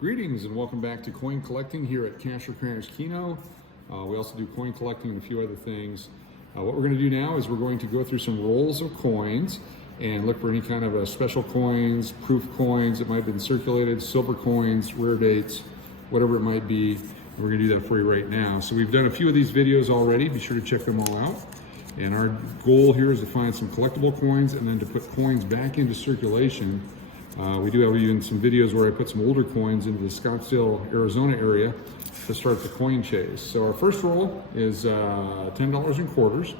Greetings and welcome back to coin collecting here at Cash or Crash Keno. We also do coin collecting and a few other things. What we're going to do now is we're going to go through some rolls of coins and look for any kind of special coins, proof coins that might have been circulated, silver coins, rare dates, whatever it might be. And we're going to do that for you right now. So we've done a few of these videos already. Be sure to check them all out. And our goal here is to find some collectible coins and then to put coins back into circulation. We do have even some videos where I put some older coins into the Scottsdale, Arizona area to start the coin chase. So our first roll is $10 in quarters.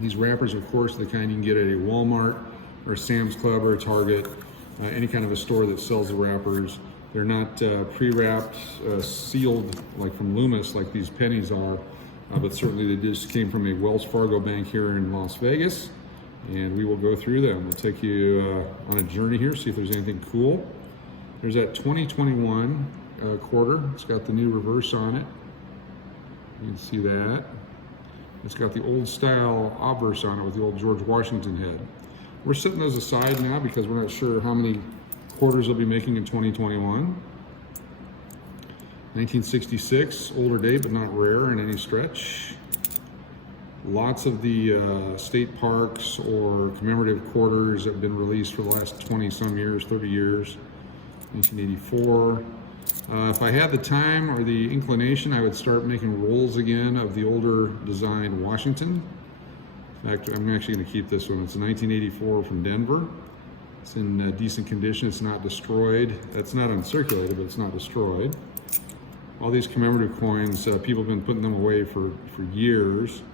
These wrappers, of course, the kind you can get at a Walmart or a Sam's Club or a Target, any kind of a store that sells the wrappers. They're not pre-wrapped, sealed like from Loomis like these pennies are, but certainly they just came from a Wells Fargo bank here in Las Vegas. And we will go through them. We'll take you on a journey here, see if there's anything cool. There's that 2021 quarter. It's got the new reverse on it. You can see that. It's got the old style obverse on it with the old George Washington head. We're setting those aside now because we're not sure how many quarters they'll be making in 2021. 1966, older date, but not rare in any stretch. Lots of the state parks or commemorative quarters have been released for the last 20 some years, 30 years. 1984. If I had the time or the inclination, I would start making rolls again of the older designed Washington. In fact, I'm actually going to keep this one. It's a 1984 from Denver. It's in decent condition. It's not destroyed. It's not uncirculated, but it's not destroyed. All these commemorative coins, people have been putting them away for years.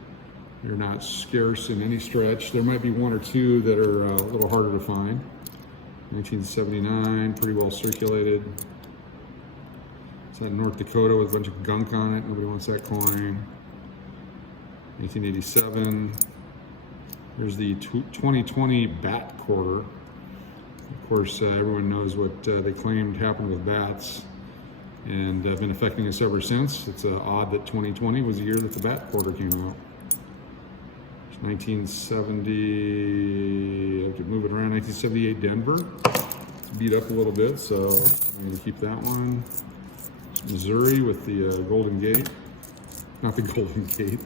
They're not scarce in any stretch. There might be one or two that are a little harder to find. 1979, pretty well circulated. It's out in North Dakota with a bunch of gunk on it. Nobody wants that coin. 1987. There's the 2020 bat quarter. Of course, everyone knows what they claimed happened with bats, and have been affecting us ever since. It's odd that 2020 was the year that the bat quarter came out. 1970, I have to move it around, 1978 Denver. It's beat up a little bit, so I'm going to keep that one. It's Missouri with the Golden Gate. Not the Golden Gate,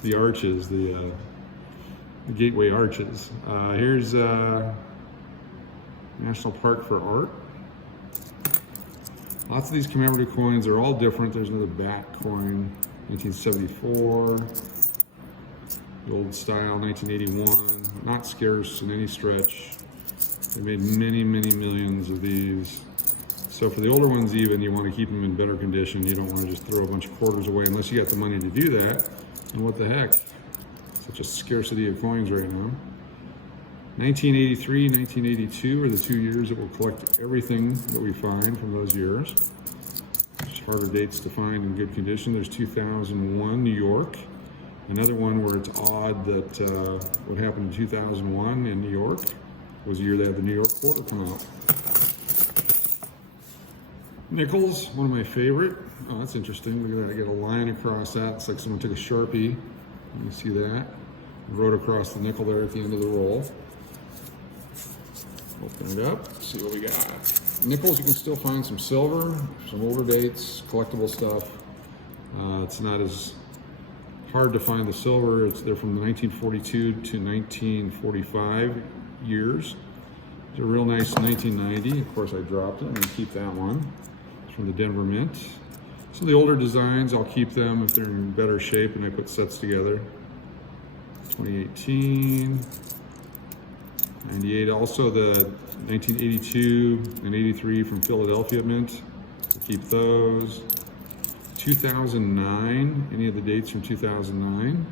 the arches, the Gateway Arches. Here's National Park for Art. Lots of these commemorative coins are all different. There's another bat coin, 1974. The old style, 1981, not scarce in any stretch. They made many, many millions of these. So for the older ones even, you want to keep them in better condition. You don't want to just throw a bunch of quarters away unless you got the money to do that. And what the heck? Such a scarcity of coins right now. 1983, 1982 are the 2 years that we'll collect everything that we find from those years. There's harder dates to find in good condition. There's 2001, New York. Another one where it's odd that what happened in 2001 in New York was the year they had the New York quarter come out. Nickels, one of my favorite. Oh, that's interesting. Look at that. I get a line across that. It's like someone took a Sharpie. You see that? Wrote across the nickel there at the end of the roll. Open it up, see what we got. Nickels, you can still find some silver, some older dates, collectible stuff. It's not as hard to find the silver. They're from the 1942 to 1945 years. It's a real nice 1990. Of course, I dropped it. I'm going to keep that one. It's from the Denver Mint. So the older designs, I'll keep them if they're in better shape and I put sets together. 2018, 98. Also the 1982 and 83 from Philadelphia Mint. We'll keep those. 2009, any of the dates from 2009,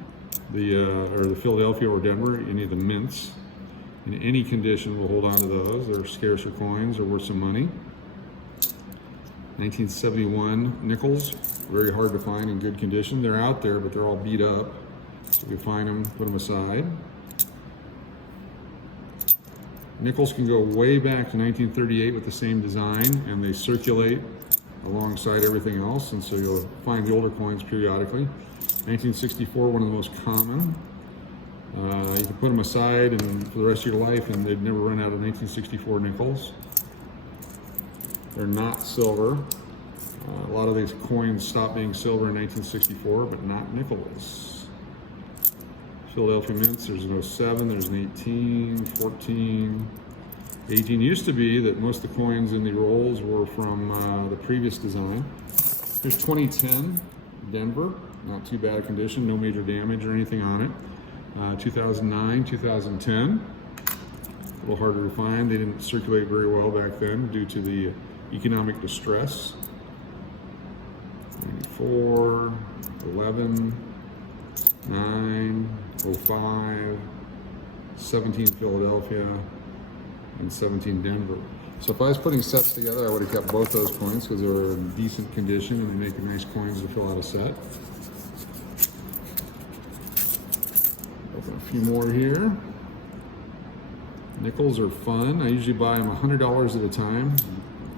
or the Philadelphia or Denver, any of the mints, in any condition, we'll hold on to those. They're scarcer coins, they're worth some money. 1971 nickels, very hard to find in good condition. They're out there, but they're all beat up. So we find them, put them aside. Nickels can go way back to 1938 with the same design, and they circulate alongside everything else, and so you'll find the older coins periodically. 1964, one of the most common. You can put them aside and for the rest of your life, and they'd never run out of 1964 nickels. They're not silver. A lot of these coins stopped being silver in 1964, but not nickels. Philadelphia mints, there's an 07, there's an 18, 14. 18 used to be that most of the coins in the rolls were from the previous design. Here's 2010 Denver, not too bad a condition, no major damage or anything on it. 2009, 2010, a little harder to find. They didn't circulate very well back then due to the economic distress. 94, 11, 9, 05, 17 Philadelphia, and 17 Denver. So if I was putting sets together, I would have kept both those coins because they were in decent condition and they make nice coins to fill out a set. Open a few more here. Nickels are fun. I usually buy them $100 at a time.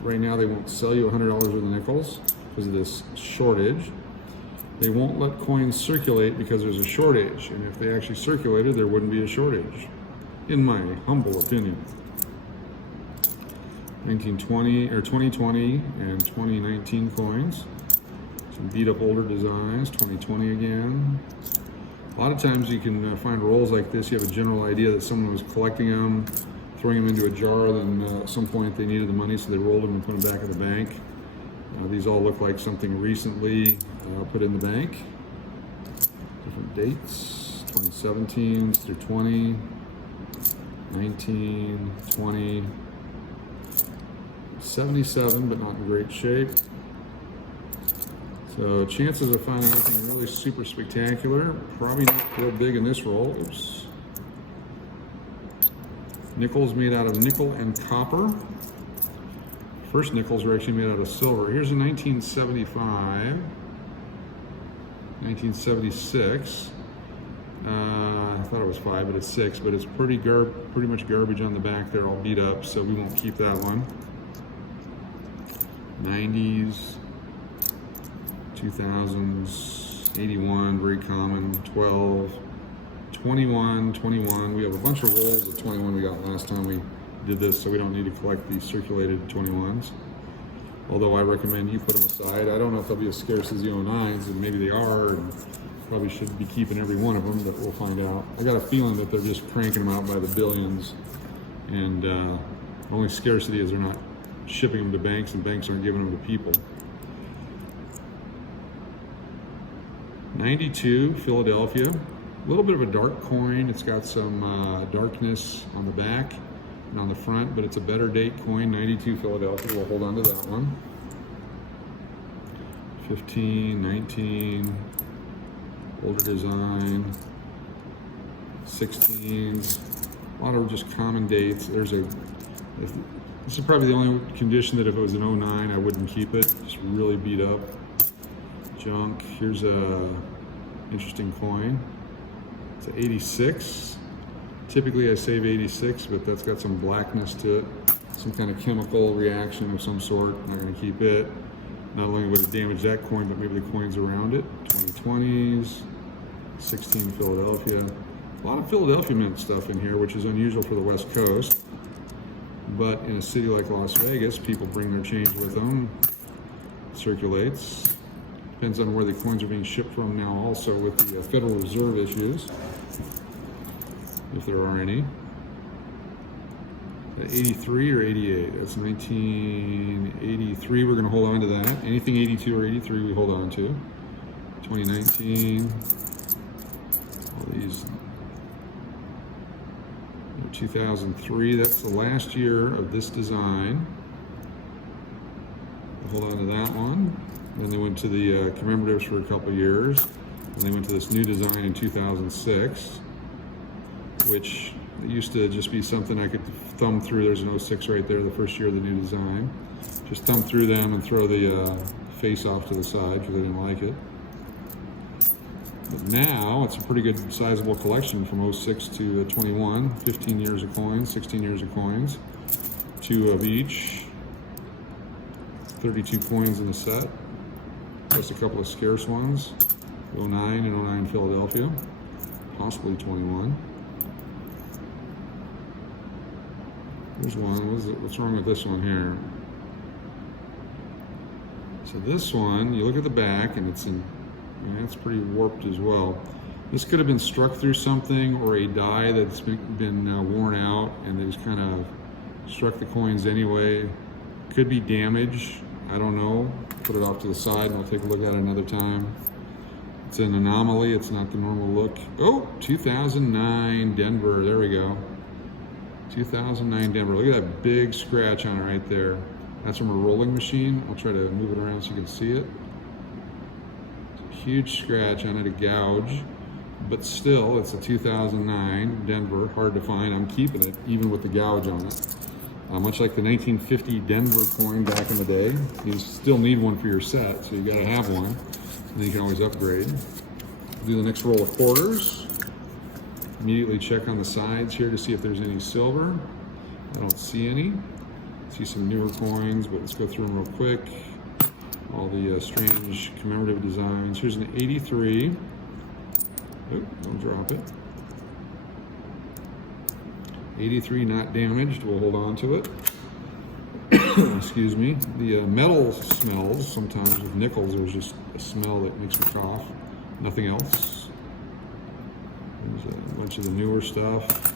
Right now they won't sell you $100 worth of nickels because of this shortage. They won't let coins circulate because there's a shortage. And if they actually circulated, there wouldn't be a shortage, in my humble opinion. 1920 or 2020 and 2019 coins. Some beat up older designs, 2020 again. A lot of times you can find rolls like this, you have a general idea that someone was collecting them, throwing them into a jar, then at some point they needed the money so they rolled them and put them back in the bank. These all look like something recently put in the bank. Different dates, 2017 through 20, 19, 20, 77, but not in great shape. So chances of finding anything really super spectacular, probably not real big in this roll. Oops. Nickels made out of nickel and copper. First nickels were actually made out of silver. Here's a 1975, 1976. I thought it was 5, but it's 6. But it's pretty much garbage on the back there, all beat up, so we won't keep that one. 90s, 2000s, 81, very common, 12, 21, 21. We have a bunch of rolls of 21 we got last time we did this, so we don't need to collect these circulated 21s. Although I recommend you put them aside. I don't know if they'll be as scarce as the 09s, and maybe they are, and probably should be keeping every one of them, but we'll find out. I got a feeling that they're just cranking them out by the billions, and the only scarcity is they're not shipping them to banks, and banks aren't giving them to people. 92 Philadelphia, a little bit of a dark coin. It's got some darkness on the back and on the front, but it's a better date coin. 92 Philadelphia, we'll hold on to that one. 15, 19, older design, 16s, a lot of just common dates. This is probably the only condition that if it was an 09, I wouldn't keep it. Just really beat up. Junk. Here's a interesting coin. It's an 86. Typically I save 86, but that's got some blackness to it. Some kind of chemical reaction of some sort. Not going to keep it. Not only would it damage that coin, but maybe the coins around it. 2020s, 16 Philadelphia. A lot of Philadelphia mint stuff in here, which is unusual for the West Coast. But in a city like Las Vegas, people bring their change with them. Circulates. Depends on where the coins are being shipped from now also with the Federal Reserve issues, if there are any. 83 or 88? That's 1983. We're going to hold on to that. Anything 82 or 83 we hold on to. 2019. All these. 2003. That's the last year of this design. We'll hold on to that one. Then they went to the commemoratives for a couple years. And they went to this new design in 2006, which used to just be something I could thumb through. There's an 06 right there, the first year of the new design. Just thumb through them and throw the face off to the side because I didn't like it. But now it's a pretty good sizable collection from 06 to 21. 15 years of coins, 16 years of coins. 2 of each. 32 coins in the set. Just a couple of scarce ones. 09 and 09 Philadelphia. Possibly 21. Here's one. What's wrong with this one here? So this one, you look at the back and it's pretty warped as well. This could have been struck through something or a die that's been worn out and they just kind of struck the coins anyway. Could be damage, I don't know. Put it off to the side and I'll take a look at it another time. It's an anomaly, it's not the normal look. Oh, 2009 Denver, there we go. 2009 Denver, look at that big scratch on it right there. That's from a rolling machine. I'll try to move it around so you can see it. It's a huge scratch on it, a gouge. But still, it's a 2009 Denver, hard to find. I'm keeping it, even with the gouge on it. Much like the 1950 Denver coin back in the day, you still need one for your set, so you gotta have one. And then you can always upgrade. Do the next roll of quarters. Immediately check on the sides here to see if there's any silver. I don't see any. See some newer coins, but let's go through them real quick. All the strange commemorative designs. Here's an 83. Oh, don't drop it. 83 not damaged, we'll hold on to it. Excuse me. The metal smells sometimes with nickels. There's just a smell that makes me cough. Nothing else. There's a bunch of the newer stuff.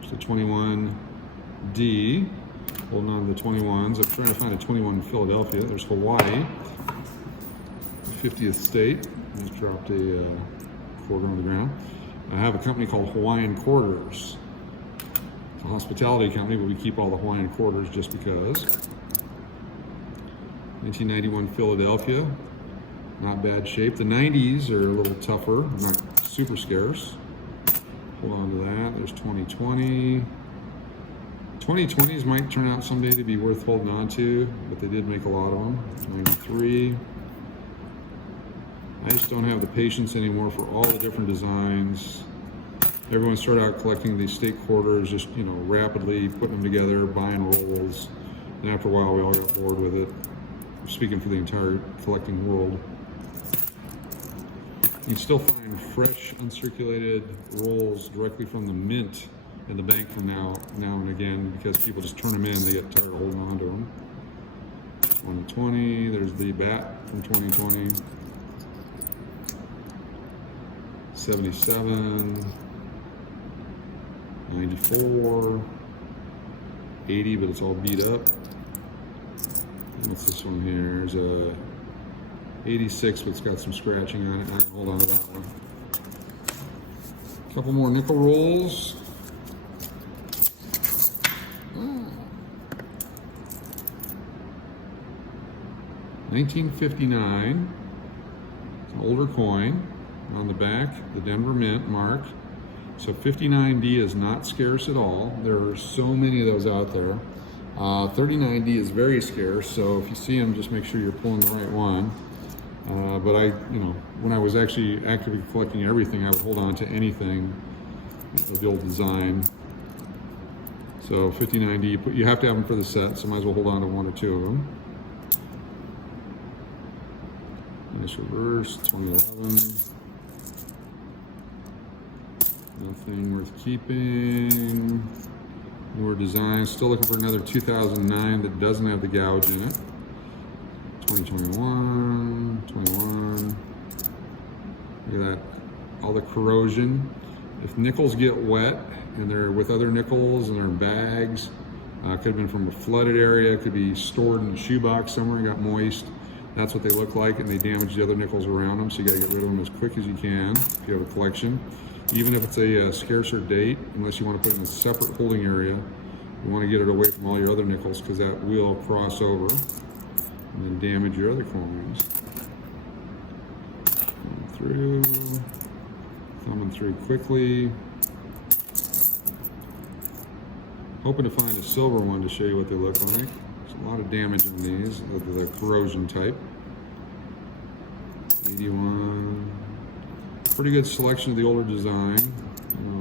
There's the 21D. Holding on to the 21s. I'm trying to find a 21 in Philadelphia. There's Hawaii. 50th state. Just dropped a quarter on the ground. I have a company called Hawaiian Quarters. It's a hospitality company, but we keep all the Hawaiian quarters just because. 1991 Philadelphia, not bad shape. The 90s are a little tougher, not super scarce. Hold on to that. There's 2020. 2020s might turn out someday to be worth holding on to, but they did make a lot of them. 93. I just don't have the patience anymore for all the different designs. Everyone started out collecting these state quarters, just rapidly putting them together, buying rolls, and after a while we all got bored with it. I'm speaking for the entire collecting world. You can still find fresh, uncirculated rolls directly from the mint in the bank from now and again, because people just turn them in, they get tired of holding on to them. 2020, there's the bat from 2020. 77, 94, 80, but it's all beat up. And what's this one here? There's a 86, but it's got some scratching on it. I can hold on to that one. A couple more nickel rolls. 1959. It's an older coin. On the back, the Denver Mint mark. So 59D is not scarce at all. There are so many of those out there. 39D is very scarce, so if you see them, just make sure you're pulling the right one. But when I was actually actively collecting everything, I would hold on to anything of the old design. So 59D, you have to have them for the set, so might as well hold on to one or two of them. Nice reverse, 2011. Nothing worth keeping. More designs. Still looking for another 2009 that doesn't have the gouge in it. 2021, 21. Look at that. All the corrosion. If nickels get wet and they're with other nickels and they're in bags, could have been from a flooded area, could be stored in a shoebox somewhere and got moist. That's what they look like, and they damage the other nickels around them, so you gotta get rid of them as quick as you can if you have a collection. Even if it's a scarcer date, unless you want to put it in a separate holding area, you want to get it away from all your other nickels because that will cross over and then damage your other coins. Thumbing through quickly. Hoping to find a silver one to show you what they look like. There's a lot of damage in these, the corrosion type. 81. Pretty good selection of the older design.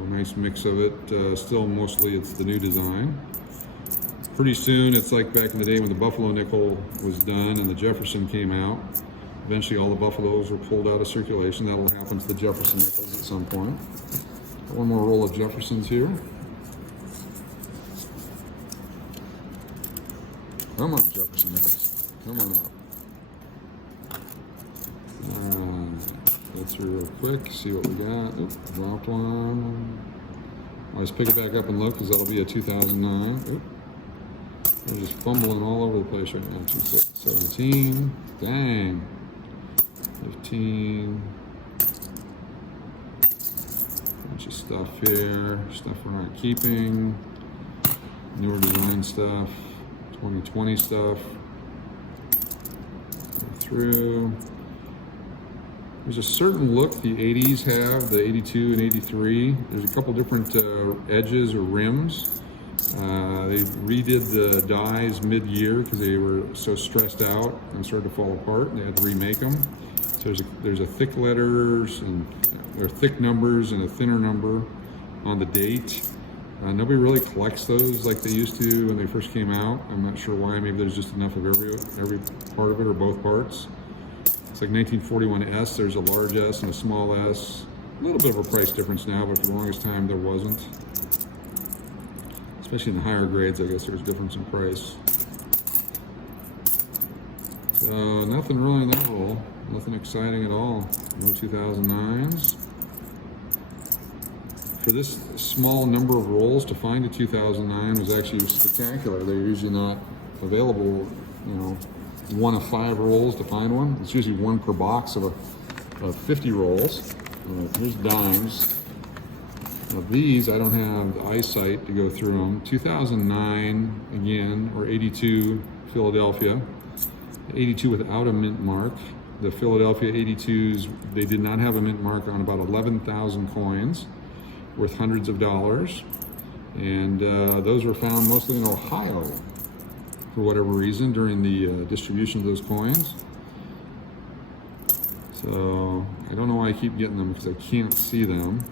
Nice mix of it. Still, mostly it's the new design. Pretty soon, it's like back in the day when the Buffalo nickel was done and the Jefferson came out. Eventually, all the Buffaloes were pulled out of circulation. That'll happen to the Jefferson nickels at some point. One more roll of Jeffersons here. Come on, Jefferson nickels. Come on out. through real quick, see what we got. Oop, dropped one. Always pick it back up and look because that'll be a 2009. Oop. They're just fumbling all over the place right now. 17. Dang. 15. Bunch of stuff here. Stuff we're not keeping. Newer design stuff. 2020 stuff. Go through. There's a certain look the 80s have, the 82 and 83. There's a couple different edges or rims. They redid the dies mid-year because they were so stressed out and started to fall apart. They had to remake them. So there's a thick letters and or thick numbers and a thinner number on the date. Nobody really collects those like they used to when they first came out. I'm not sure why. Maybe there's just enough of every part of it or both parts. It's like 1941S. There's a large S and a small S. A little bit of a price difference now, but for the longest time there wasn't. Especially in the higher grades, I guess there's a difference in price. So nothing really in that roll. Nothing exciting at all. No 2009s. For this small number of rolls, to find a 2009 was actually spectacular. They're usually not available, you know, 1 of 5 rolls to find one. It's usually 1 per box of 50 rolls. Here's dimes. Now these, I don't have the eyesight to go through them. 2009, again, or 82 Philadelphia. 82 without a mint mark. The Philadelphia 82s, they did not have a mint mark on about 11,000 coins worth hundreds of dollars. And those were found mostly in Ohio for whatever reason during the distribution of those coins. So I don't know why I keep getting them because I can't see them.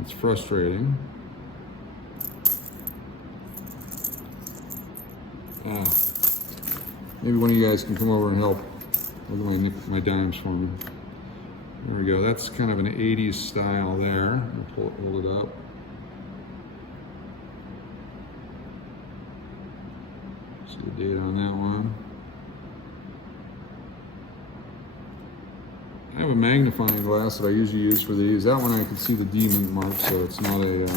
It's frustrating. Maybe one of you guys can come over and help. Look at my dimes for me. There we go. That's kind of an 80s style there. I'll hold it up. See the date on that one. I have a magnifying glass that I usually use for these. That one I can see the D mint mark, so it's not a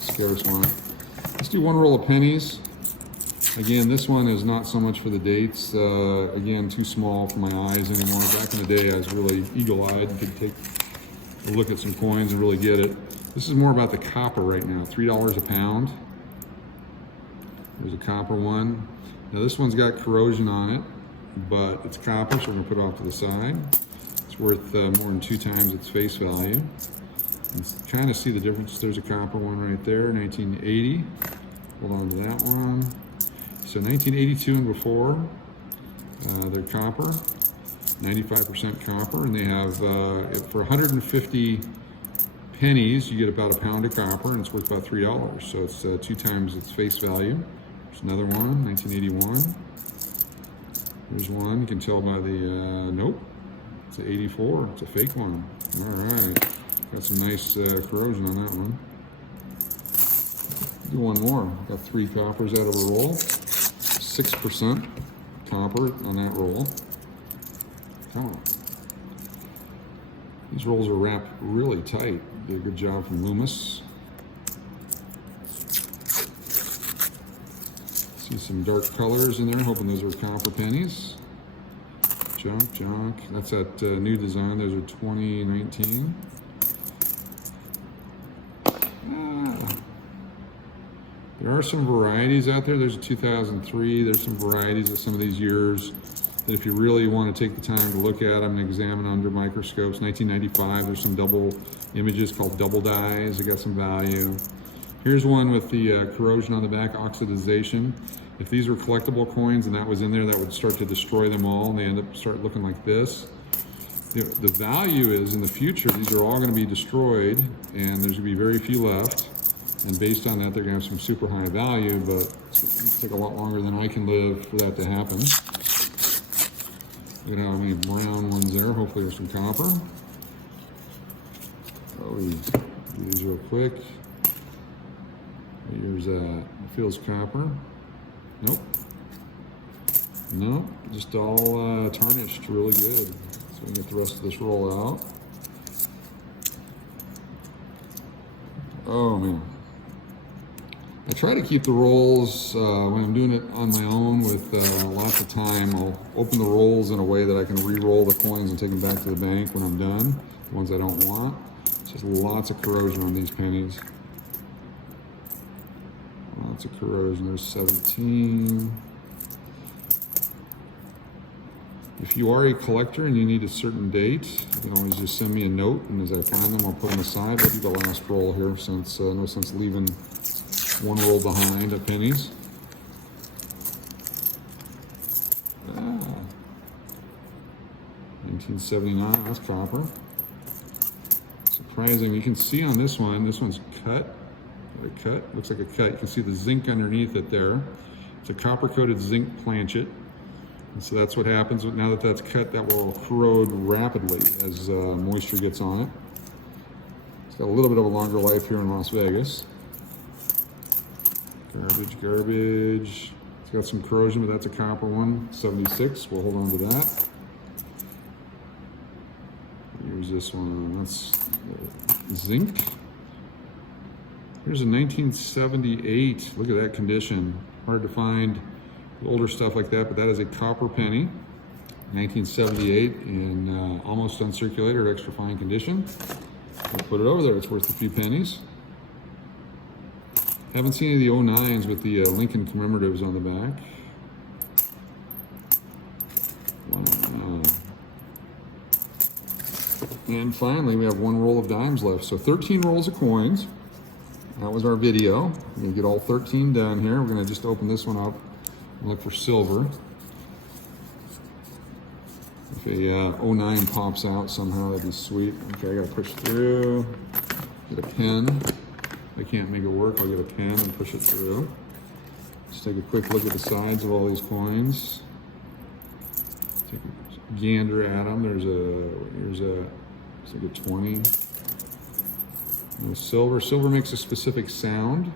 scarce one. Let's do 1 roll of pennies. Again, this one is not so much for the dates. Again, too small for my eyes anymore. Back in the day, I was really eagle-eyed and could take a look at some coins and really get it. This is more about the copper right now, $3 a pound. There's a copper one. Now this one's got corrosion on it, but it's copper, so we're gonna put it off to the side. It's worth more than 2 times its face value. And kind of see the difference. There's a copper one right there, 1980. Hold on to that one. So 1982 and before, they're copper, 95% copper, and they have, for 150 pennies, you get about a pound of copper, and it's worth about $3. So it's 2 times its face value. There's another one, 1981. There's one, you can tell by the, nope, it's an 84, it's a fake one. All right, got some nice corrosion on that one. Do one more, got 3 coppers out of a roll. 6% copper on that roll. Come on. These rolls are wrapped really tight. Did a good job from Loomis. See some dark colors in there, hoping those are copper pennies. Junk. That's that new design. Those are 2019. There are some varieties out there. There's a 2003. There's some varieties of some of these years that if you really want to take the time to look at them and examine under microscopes. 1995, there's some double images called double dies. They got some value. Here's one with the corrosion on the back, oxidization. If these were collectible coins and that was in there, that would start to destroy them all, and they end up start looking like this. The value is in the future, these are all going to be destroyed, and there's going to be very few left. And based on that, they're going to have some super high value, but it'll take a lot longer than I can live for that to happen. Look at how many brown ones there. Hopefully there's some copper. Oh, do these real quick. Here's it feels copper. Nope. Nope. Just all tarnished really good. So we can get the rest of this roll out. Oh man. I try to keep the rolls when I'm doing it on my own with lots of time. I'll open the rolls in a way that I can re-roll the coins and take them back to the bank when I'm done, the ones I don't want. Just lots of corrosion on these pennies. Lots of corrosion. There's 17. If you are a collector and you need a certain date, you can always just send me a note, and as I find them, I'll put them aside. I'll do the last roll here, since no sense leaving one roll behind at Pennies. Ah, 1979, that's copper. Surprising, you can see on this one's cut. Looks like a cut. You can see the zinc underneath it there. It's a copper-coated zinc planchet. And so that's what happens. Now that that's cut, that will corrode rapidly as moisture gets on it. It's got a little bit of a longer life here in Las Vegas. Garbage. It's got some corrosion, but that's a copper one. 76, we'll hold on to that. Here's this one, that's zinc. Here's a 1978, look at that condition. Hard to find older stuff like that, but that is a copper penny. 1978 in almost uncirculated or extra fine condition. I'll put it over there, it's worth a few pennies. Haven't seen any of the 09s with the Lincoln commemoratives on the back. 109. And finally, we have one roll of dimes left. So 13 rolls of coins. That was our video. We're gonna get all 13 done here. We're gonna just open this one up and look for silver. If a 09 pops out somehow, that'd be sweet. Okay, I gotta push through, get a pen. If I can't make it work, I'll get a pen and push it through. Just take a quick look at the sides of all these coins. Take a gander at them. Here's like a 20. And silver. Silver makes a specific sound.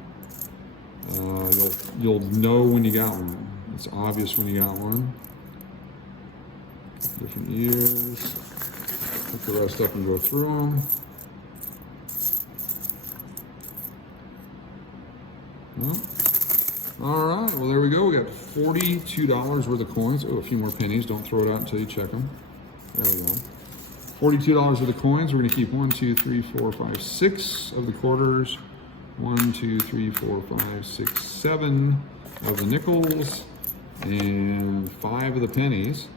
You'll know when you got one. It's obvious when you got one. Different years. Pick the rest up and go through them. Well, all right, well, there we go. We got $42 worth of coins. Oh, a few more pennies. Don't throw it out until you check them. There we go. $42 worth of coins. We're going to keep 1, 2, 3, 4, 5, 6 of the quarters. 1, 2, 3, 4, 5, 6, 7 of the nickels. And 5 of the pennies.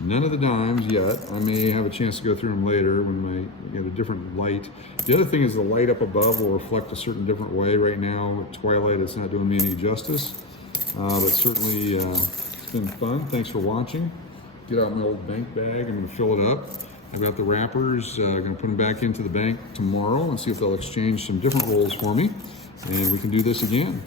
None of the dimes yet. I may have a chance to go through them later when we get a different light. The other thing is the light up above will reflect a certain different way. Right now, at twilight, it's not doing me any justice. But certainly, it's been fun. Thanks for watching. Get out my old bank bag. I'm going to fill it up. I've got the wrappers. I'm going to put them back into the bank tomorrow and see if they'll exchange some different rolls for me. And we can do this again.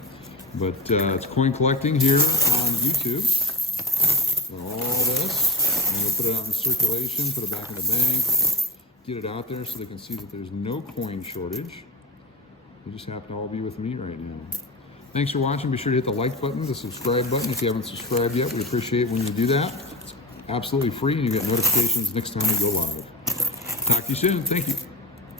But it's coin collecting here on YouTube. So all this. I'm going to put it out in circulation, put it back in the bank, get it out there so they can see that there's no coin shortage. You just happen to all be with me right now. Thanks for watching. Be sure to hit the like button, the subscribe button if you haven't subscribed yet. We appreciate when you do that. It's absolutely free and you get notifications next time we go live. Talk to you soon. Thank you.